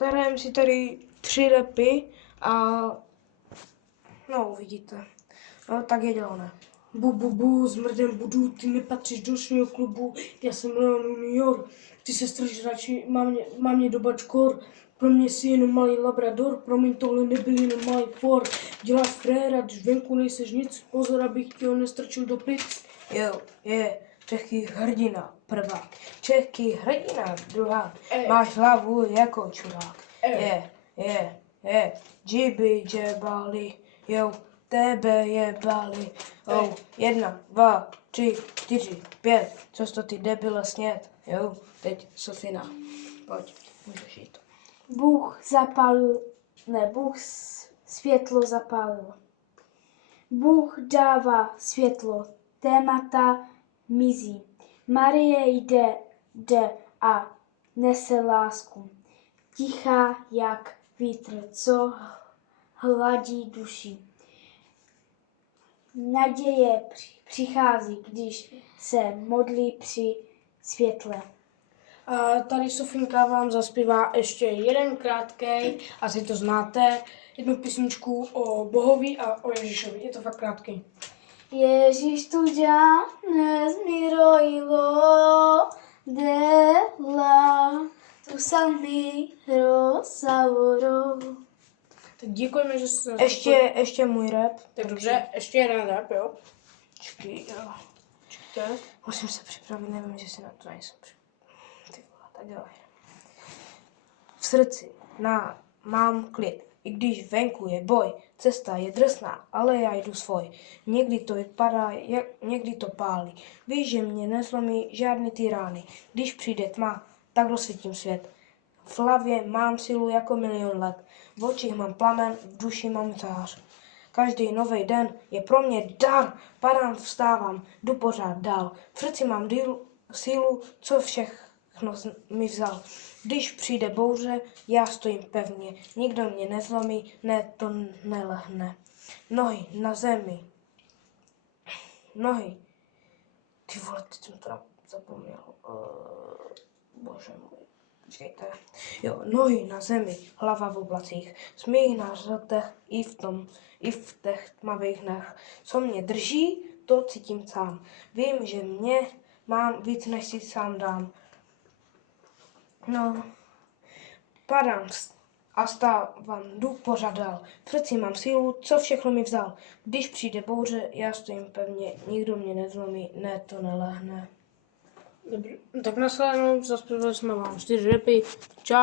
Zahrajeme si tady 3 rapy a no uvidíte. No tak je dělané. S mrdem budu, ty nepatříš do šního klubu, já jsem Leon Junior, ty se straš radši, mám mě do bačkor, pro mě jsi jenom malý labrador, promiň, tohle nebyl jenom malý for, děláš fréra, když venku nejseš nic, pozor, abych ti ho nestrčil do plic. Jo, je, český hrdina, prvá, český hrdina, druhá, máš hlavu jako čurák, džiby džebali, jo, tebe jebali, 1, 2, 3, 4, 5, co jsi to ty debile snět, jo, teď Sofina, pojď, můžeš jít. Bůh světlo zapálil. Bůh dává světlo, témata mizí. Marie jde a nese lásku. Tichá jak vítr, co hladí duši. Naděje přichází, když se modlí při světle. A tady Sofinka vám zaspívá ještě jeden krátkej, asi to znáte, jednu písničku o Bohovi a o Ježíšovi, je to fakt krátký. Ježíš tu já nezmirojilo dela, tu sami rozsavorou. Tak děkujeme, že jste... Ještě můj rap. Tak dobře, ještě jeden rap, jo? Čekajte. Musím se připravit, nevím, že si na to nejsem připravit. Ty vole, tak jo. V srdci mám klid, i když venku je boj, cesta je drsná, ale já jdu svoj. Někdy to vypadá, někdy to pálí. Víš, že mě nezlomí žádný ty rány. Když přijde tma, tak rozsvítím svět. V hlavě mám sílu jako 1 000 000 let. V očích mám plamen, v duši mám zář. Každý nový den je pro mě dar. Padám, vstávám, jdu pořád dál. V srdci mám sílu, co všechno mi vzal. Když přijde bouře, já stojím pevně. Nikdo mě nezlomí, ne, to nelehne. Nohy na zemi. Nohy. Ty vole, teď jsem to zapomněl. Bože můj. Počkejte. Jo, nohy na zemi, hlava v oblacích, smích na řotech i v těch tmavých dnech. Co mě drží, to cítím sám. Vím, že mě mám víc, než si sám dám. No, padám a stávám, jdu pořád dál. V srdci mám sílu, co všechno mi vzal. Když přijde bouře, já stojím pevně, nikdo mě nezlomí, ne, to nelehne. Dobře, tak nashledanou, zaspěvali jsme vám 4 rapy. Čau.